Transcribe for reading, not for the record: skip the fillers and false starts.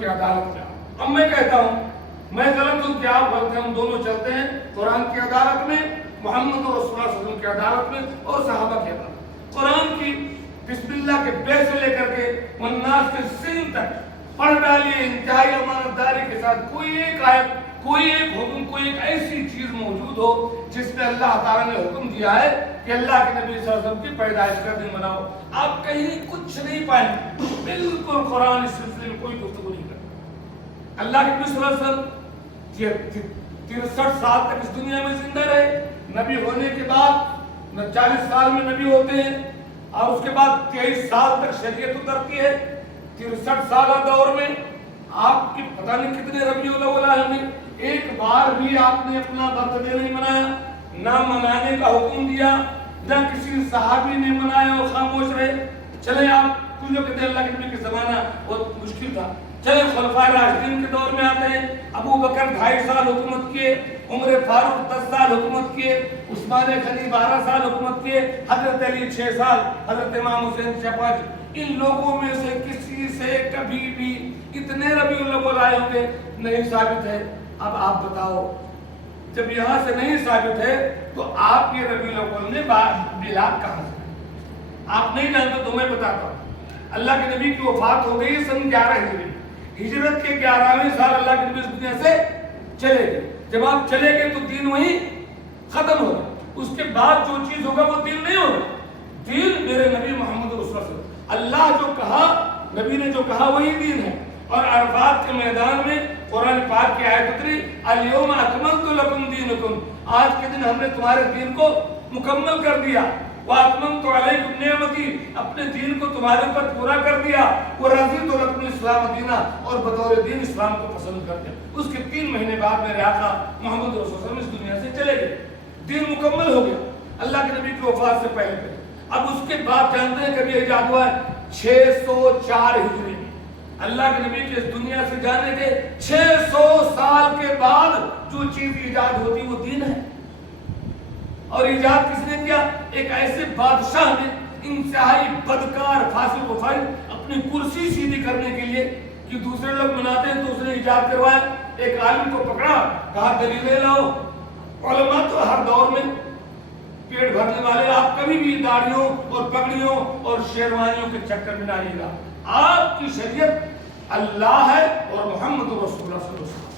کی عدالت میں آؤ۔ اب میں کہتا ہوں میں غلط ہوں کہ آپ غلط ہیں، ہم دونوں چلتے ہیں قرآن کی عدالت میں، محمد رسول اللہ صلی اللہ علیہ وسلم کی عدالت میں اور صحابہ کی عدالت۔ قرآن کی بسم اللہ کے بے سے لے کر کے والناس کے سین تک پڑھ ڈالیے انتہائی امانت داری کے ساتھ۔ کوئی ایک آیت، کوئی ایک حکم، کوئی ایک ایسی چیز موجود ہو جس میں اللہ تعالیٰ نے حکم دیا ہے کہ اللہ کے نبی صلی اللہ علیہ وسلم کی پیدائش کا دن مناؤ، آپ کہیں کچھ نہیں پائیں گے۔ بالکل قرآن اس سلسلے میں کوئی گفتگو نہیں کرتا۔ اللہ کے نبی صلی اللہ علیہ وسلم 63 سال تک اس دنیا میں زندہ رہے، نبی ہونے کے بعد 40 سال میں نبی ہوتے ہیں اور اس کے بعد 23 سال تک شریعت اترتی ہے۔ 63 سالہ دور میں آپ کی پتہ نہیں کتنے ربیع الاول میں ایک بار بھی آپ نے اپنا برتھ ڈے نہیں منایا، نہ منانے کا حکم دیا، نہ کسی صحابی نے منایا اور خاموش رہے۔ چلے آپ کچھ لوگ کہتے ہیں اللہ کے نبی کا زمانہ بہت مشکل تھا، چلے خلفائے راشدین کے دور میں آتے ہیں۔ ابو بکر 2.5 سال حکومت کیے، عمر فاروق 10 سال حکومت کیے، عثمان غنی 12 سال حکومت کیے، حضرت علی 6 سال، حضرت امام حسین 5۔ ان لوگوں میں سے کسی سے کبھی بھی اتنے ربیع الاول آئے ہوں گے نہیں ثابت ہے۔ اب آپ بتاؤ، جب یہاں سے نہیں ثابت ہے تو آپ یہ ربیع الاول میں میلاد کہاں سے؟ آپ نہیں جانتے تو میں بتاتا ہوں۔ اللہ کے نبی کی وفات ہو گئی سن 11 ہجری، ہجرت کے 11ویں سال اللہ کے نبی اس دنیا سے چلے گئے۔ جب آپ چلے گئے تو دین وہیں ختم ہو گیا، اس کے بعد جو چیز ہوگا وہ دین نہیں ہوگا۔ دین میرے نبی محمد رسول اللہ صلی اللہ علیہ وسلم، اللہ جو کہا، نبی نے جو کہا وہی دین ہے۔ اور عرفات کے میدان میں قرآن پاک کی آیت اتری الیوم اکملت لکم دینکم، آج کے دن ہم نے تمہارے دین کو مکمل کر دیا۔ وَأَتْمَمْتُ عَلَيْكُمْ نِعْمَتِي، اپنے دین کو تمہارے اوپر پورا کر دیا۔ وَرَضِيتُ لَكُمُ الْإِسْلَامَ دِينًا، اور بطور دین اسلام کو پسند کر دیا۔ اس کے 3 مہینے بعد میرے آقا محمد رسول اللہ صلی اللہ علیہ وسلم اس دنیا سے چلے گئے، دین مکمل ہو گیا اللہ کے نبی کی وفات سے پہلے۔ اب اس کے بعد جانتے ہیں کبھی ایجاد ہوا ہے 604 ہجری میں، اللہ کے نبی کے اس دنیا سے جانے کے 600 سال کے بعد جو چیز ایجاد ہوتی وہ دین ہے۔ اور ایجاد کس نے کیا؟ ایک ایسے بادشاہ نے، انتہائی بدکار فاسق و فاجر، اپنی کرسی سیدھی کرنے کے لیے کہ دوسرے لوگ مناتے ہیں تو اس نے ایجاد کروایا۔ ایک عالم کو پکڑا، کہا دلیلیں لاؤ۔ علماء تو ہر دور میں پیٹ بھرنے والے، آپ کبھی بھی داڑھیوں اور پگڑیوں اور شیروانیوں کے چکر میں نہ آئیے گا۔ آپ کی شریعت اللہ ہے اور محمد رسول اللہ صلی اللہ علیہ وسلم۔